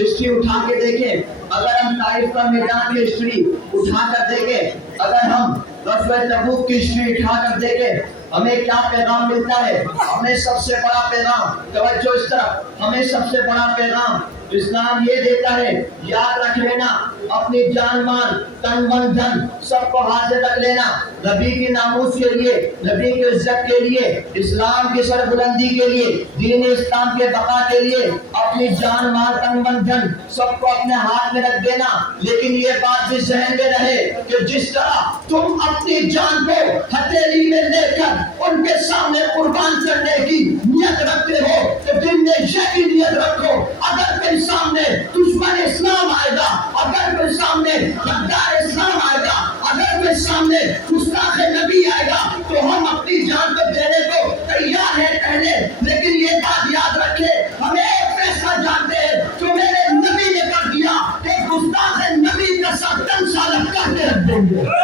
History उठा के देखें, अगर हम ताइफ का मैदान की हिस्ट्री उठा कर देखें, अगर हम ग़ज़वा तबूक की हिस्ट्री उठा कर देखें, हमें क्या पैगाम मिलता है? हमें सबसे बड़ा पैगाम, तवज्जो इस तरफ, हमें सबसे बड़ा पैगाम इस्लाम ये देता है, याद रख लेना, अपनी जान माल तन मन धन सबको हाजिर रख लेना, नबी की नामूस के लिए, नबी की इज्जत के लिए, इस्लाम की सरबुलंदी के लिए, दीन इस्लाम के बका के लिए अपनी जान माल तन मन धन सबको अपने हाथ में रख देना। लेकिन ये बात भी जहन में रहे कि जिस तरह तुम अपनी जान को हथेली में लेकर उनके सामने कुर्बान करने की नियत रखते हो, तो दिल में यही नियत रखो, अगर कोई सामने दुश्मन इस्लाम आएगा, अगर कोई सामने गद्दार इस्लाम आएगा, अगर कोई सामने गुस्ताख नबी आएगा, तो हम अपनी जान को देने को तैयार है पहले। लेकिन ये बात याद रखे, हमें एक फैसला जानते हैं जो मेरे नबी ने कर दिया, एक गुस्ताख नबी का साथ 10 साल करके रख देंगे।